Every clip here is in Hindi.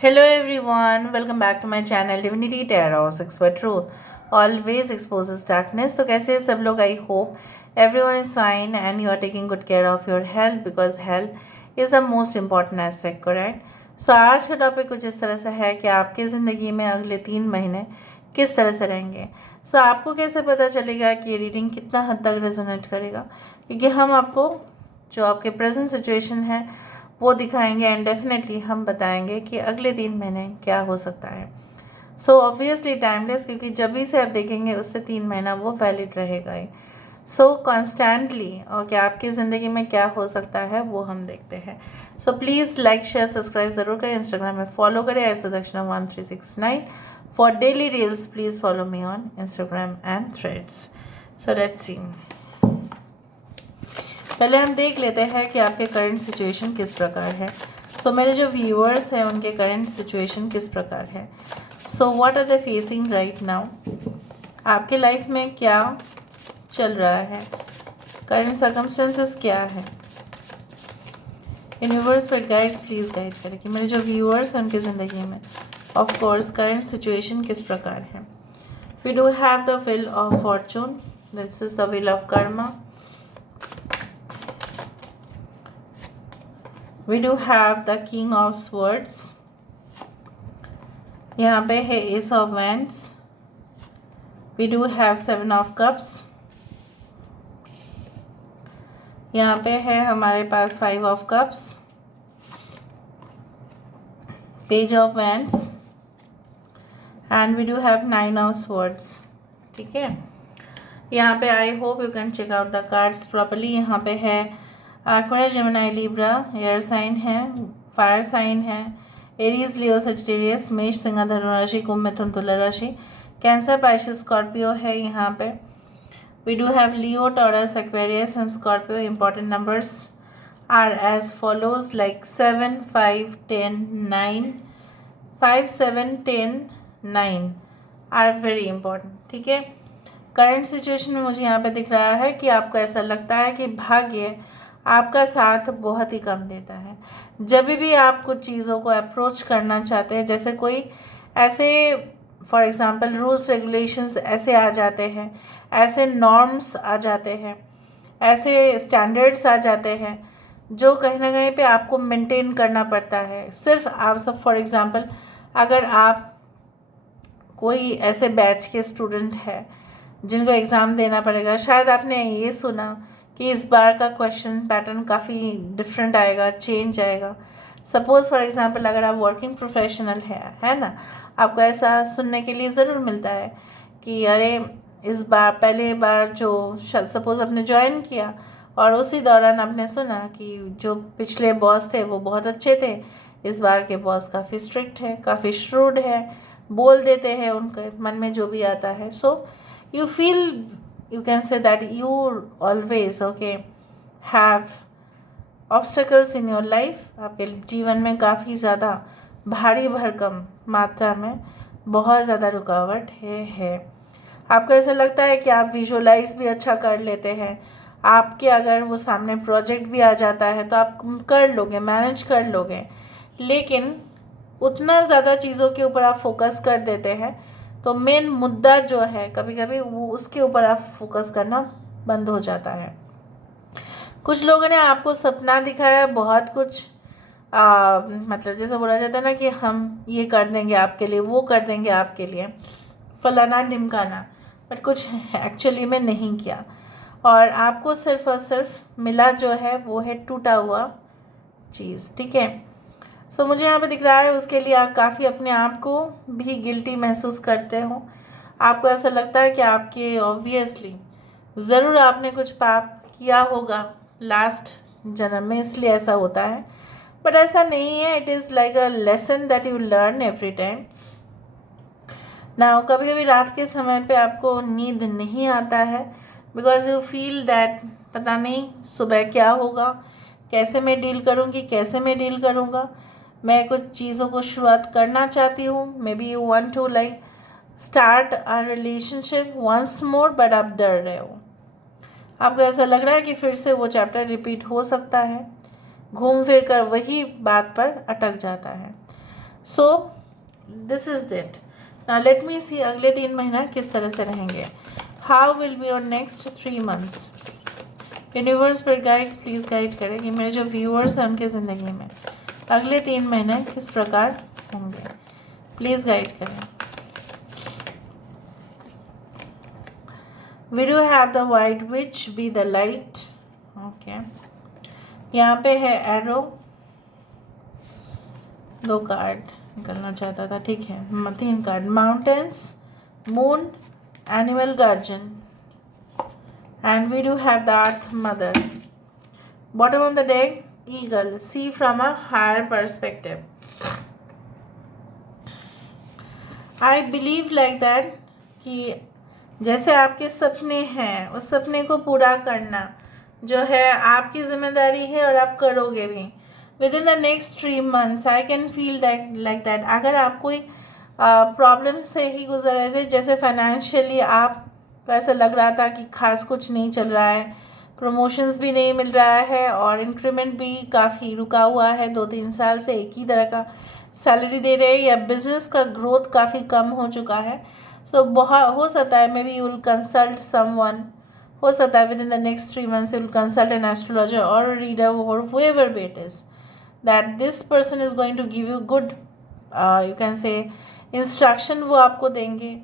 Hello everyone, welcome back to my channel Divinity Tarot 6 for Truth. Always exposes darkness. तो कैसे हैं सब लोग? I hope everyone is fine and you are taking good care of your health because health is the most important aspect, correct? So आज का टॉपिक कुछ इस तरह से है कि आपकी ज़िंदगी में अगले 3 महीने किस तरह से रहेंगे. सो आपको कैसे पता चलेगा कि ये रीडिंग कितना हद तक रेजोनेट करेगा, क्योंकि हम आपको जो आपके प्रेजेंट सिचुएशन है वो दिखाएंगे एंड डेफिनेटली हम बताएंगे कि अगले 3 महीने क्या हो सकता है. सो ऑब्वियसली टाइमलेस, क्योंकि जब भी से आप देखेंगे उससे 3 महीना वो वैलिड रहेगा ही. सो कॉन्स्टेंटली और क्या आपकी ज़िंदगी में क्या हो सकता है वो हम देखते हैं. So please like share subscribe ज़रूर करें. इंस्टाग्राम में फॉलो करें @Sudakshana1369. For daily reels please follow me on Instagram and threads. So let's see. पहले हम देख लेते हैं कि आपके करंट सिचुएशन किस प्रकार है. सो मेरे जो व्यूअर्स हैं उनके करंट सिचुएशन किस प्रकार है. So what are they facing right now. आपके लाइफ में क्या चल रहा है, करंट सर्कमस्टेंसेस क्या है. यूनिवर्स पर गाइड्स प्लीज़ गाइड करें कि मेरे जो व्यूअर्स हैं उनकी ज़िंदगी में ऑफ कोर्स करंट सिचुएशन किस प्रकार है. We do have the wheel of fortune. This is the wheel of karma. We do have the King of Swords. यहाँ पे है Ace of Wands. We do have 7 of Cups. यहाँ पे है हमारे पास 5 of Cups. Page of Wands. And we do have 9 of Swords. ठीक है. यहाँ पे I hope you can check out the cards properly. यहाँ पे है Aquarius, Gemini, Libra air sign है, फायर साइन है, एरीज, लियो, सजिटेरियस, मेष, सिंह, धनु राशि, कुंभ, मिथुन, तुला राशि, कैंसर, पाइसेस, स्कॉर्पियो है. यहाँ पे we do have Leo, Taurus, Aquarius and Scorpio. Important numbers are as follows like 7, 5, 10, 9. 5, 7, 10, 9 are very important. ठीक है. करंट सिचुएशन में मुझे यहाँ पे दिख रहा है कि आपको ऐसा लगता है कि भाग्य आपका साथ बहुत ही कम देता है. जब भी आप कुछ चीज़ों को अप्रोच करना चाहते हैं, जैसे कोई ऐसे फॉर एग्जांपल रूल्स रेगुलेशंस ऐसे आ जाते हैं, ऐसे नॉर्म्स आ जाते हैं, ऐसे स्टैंडर्ड्स आ जाते हैं जो कहीं ना कहीं पे आपको मेंटेन करना पड़ता है. सिर्फ आप सब फॉर एग्जांपल अगर आप कोई ऐसे बैच के स्टूडेंट है जिनको एग्ज़ाम देना पड़ेगा, शायद आपने ये सुना कि इस बार का क्वेश्चन पैटर्न काफ़ी डिफरेंट आएगा, चेंज आएगा. सपोज़ फॉर एग्जांपल अगर आप वर्किंग प्रोफेशनल है ना, आपको ऐसा सुनने के लिए ज़रूर मिलता है कि अरे इस बार पहले बार जो सपोज़ आपने ज्वाइन किया और उसी दौरान आपने सुना कि जो पिछले बॉस थे वो बहुत अच्छे थे, इस बार के बॉस काफ़ी स्ट्रिक्ट है, काफ़ी श्रूड है, बोल देते हैं उनके मन में जो भी आता है. सो you feel, you can say that you always have obstacles in your life. आपके जीवन में काफ़ी ज़्यादा भारी भरकम मात्रा में बहुत ज़्यादा रुकावट है. आपको ऐसा लगता है कि आप विजुअलाइज भी अच्छा कर लेते हैं, आपके अगर वो सामने प्रोजेक्ट भी आ जाता है तो आप कर लोगे, मैनेज कर लोगे, लेकिन उतना ज़्यादा चीज़ों के ऊपर आप फोकस कर देते हैं तो मेन मुद्दा जो है कभी कभी वो उसके ऊपर आप फोकस करना बंद हो जाता है. कुछ लोगों ने आपको सपना दिखाया बहुत कुछ, मतलब जैसे बोला जाता है ना कि हम ये कर देंगे आपके लिए, वो कर देंगे आपके लिए, फलाना ढिमकाना, बट कुछ एक्चुअली में नहीं किया और आपको सिर्फ और सिर्फ मिला जो है वो है टूटा हुआ चीज़. ठीक है. सो मुझे यहाँ पे दिख रहा है उसके लिए आप काफ़ी अपने आप को भी गिल्टी महसूस करते हो. आपको ऐसा लगता है कि आपके ऑब्वियसली ज़रूर आपने कुछ पाप किया होगा लास्ट जन्म में, इसलिए ऐसा होता है, बट ऐसा नहीं है. It is like a lesson that you learn every time. Now कभी कभी रात के समय पे आपको नींद नहीं आता है बिकॉज यू फील दैट पता नहीं सुबह क्या होगा, कैसे मैं डील करूँगी, कैसे मैं डील करूँगा. मैं कुछ चीज़ों को शुरुआत करना चाहती हूँ, maybe you want to like start a relationship once more, but आप डर रहे हो. आपको ऐसा लग रहा है कि फिर से वो चैप्टर रिपीट हो सकता है, घूम फिर कर वही बात पर अटक जाता है. So this is it. Now let me see अगले 3 महीना किस तरह से रहेंगे. How will be your next 3 months. Universe पर गाइड्स प्लीज़ गाइड करें कि मेरे जो व्यूअर्स हैं उनकी ज़िंदगी में अगले 3 महीने किस प्रकार होंगे. प्लीज़ गाइड करें. Will you have the white which be the light. Okay, यहाँ पे है एरो. 2 कार्ड निकलना चाहता था, ठीक है. 3 card. Mountains, moon, animal guardian, and we do have the earth mother. Bottom of the deck, eagle, see from a higher perspective. I believe like that कि जैसे आपके सपने हैं उस सपने को पूरा करना जो है आपकी जिम्मेदारी है और आप करोगे भी. Within the next 3 months I can feel that like that. अगर आप कोई प्रॉब्लम से ही गुजर रहे थे, जैसे फाइनेंशियली आप तो ऐसा लग रहा था कि खास कुछ नहीं चल रहा है, प्रमोशंस भी नहीं मिल रहा है और इंक्रीमेंट भी काफ़ी रुका हुआ है, 2-3 साल से एक ही तरह का सैलरी दे रहे हैं, या बिजनेस का ग्रोथ काफ़ी कम हो चुका है. सो बहुत हो सकता है may be you will consult someone. हो सकता है with in the next 3 months you will consult an astrologer और रीडर और whoever be it is that this person is going to give you good you can say instruction वो आपको देंगे,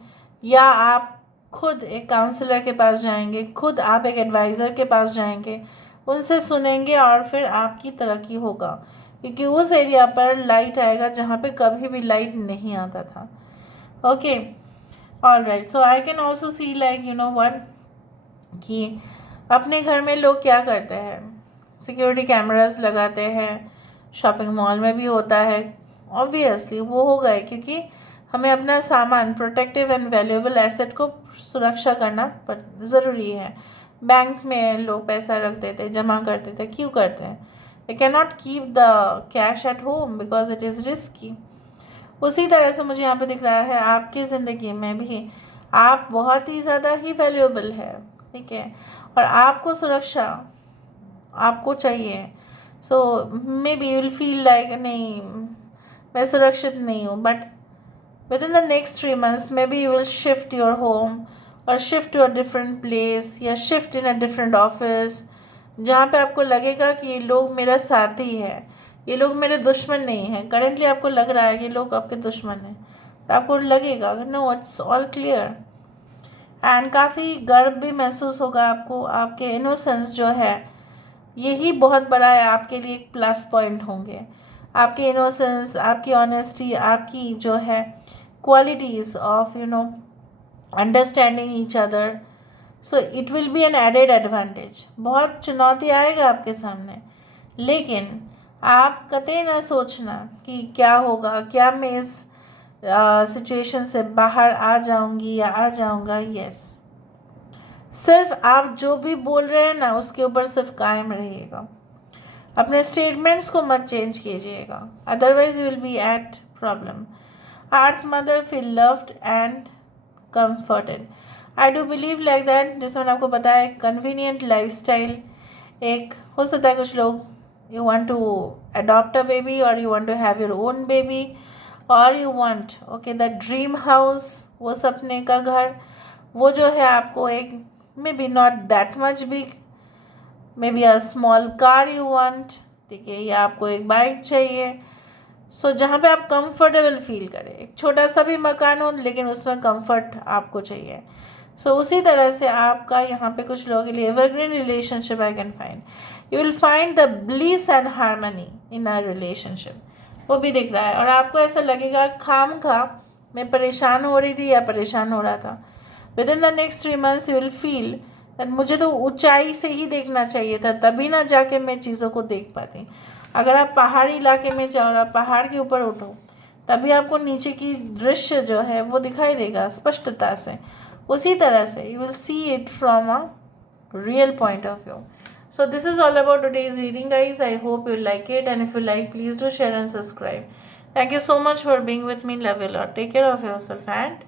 या आप खुद एक काउंसलर के पास जाएंगे, खुद आप एक एडवाइज़र के पास जाएंगे, उनसे सुनेंगे और फिर आपकी तरक्की होगा, क्योंकि उस एरिया पर लाइट आएगा जहाँ पे कभी भी लाइट नहीं आता था. Okay, alright. So I can also see like you know what कि अपने घर में लोग क्या करते हैं, सिक्योरिटी कैमरास लगाते हैं. शॉपिंग मॉल में भी होता है, ऑब्वियसली वो होगा ही, क्योंकि हमें अपना सामान, प्रोटेक्टिव एंड वैल्यूएबल एसेट को सुरक्षा करना ज़रूरी है. बैंक में लोग पैसा रखते थे, जमा करते थे. क्यों करते हैं? They can not keep the cash at home because it is risky. उसी तरह से मुझे यहाँ पे दिख रहा है आपकी ज़िंदगी में भी आप बहुत ही ज़्यादा ही वैल्यूएबल है, ठीक है, और आपको सुरक्षा आपको चाहिए. So maybe you will feel like नहीं मैं सुरक्षित नहीं हूँ, but within the next 3 months maybe you will shift your home or shift to a different place या shift in a different office जहाँ पे आपको लगेगा कि ये लोग मेरा साथी है, ये लोग मेरे दुश्मन नहीं हैं. करेंटली आपको लग रहा है कि लोग आपके दुश्मन हैं, तो आपको लगेगा no it's all clear. And काफ़ी गर्व भी महसूस होगा आपको. आपके इनोसेंस जो है यही बहुत बड़ा है आपके लिए, एक प्लस पॉइंट होंगे. आपके इनोसेंस, आपकी ऑनेस्टी, आपकी जो है qualities of you know understanding each other. So it will be an added advantage. बहुत चुनौती आएगा आपके सामने, लेकिन आप कतई ना सोचना कि क्या होगा, क्या मैं इस सिचुएशन से बाहर आ जाऊंगी या आ जाऊंगा. यस, सिर्फ आप जो भी बोल रहे हैं ना उसके ऊपर सिर्फ कायम रहिएगा. अपने स्टेटमेंट्स को मत चेंज कीजिएगा, otherwise you will be at problem. Earth mother feel loved and comforted. I do believe like that. जिसमें मैंने आपको बताया एक कन्वीनियंट लाइफस्टाइल. एक हो सकता है कुछ लोग you want to adopt a baby और you want to have your own baby और you want okay the dream house, वो सपने का घर, वो जो है आपको एक maybe not that much big, maybe a small car you want, ठीक है, या आपको एक बाइक चाहिए. सो जहाँ पे आप कंफर्टेबल फील करें. एक छोटा सा भी मकान हो लेकिन उसमें कंफर्ट आपको चाहिए. सो उसी तरह से आपका यहाँ पे कुछ लोगों के लिए evergreen relationship I can find. You will find the bliss and harmony in a relationship, वो भी दिख रहा है. और आपको ऐसा लगेगा खाम खा मैं परेशान हो रही थी या परेशान हो रहा था. With in the next 3 months you will feel that मुझे तो ऊंचाई से ही देखना चाहिए था, तभी ना जाके मैं चीज़ों को देख पाती. अगर आप पहाड़ी इलाके में जाओ और आप पहाड़ के ऊपर उठो तभी आपको नीचे की दृश्य जो है वो दिखाई देगा स्पष्टता से. उसी तरह से you will see it from a real point of view. So this is all about today's reading, guys. I hope you like it, and if you like, please do share and subscribe. Thank you so much for being with me. Love you a lot. Take care of yourself and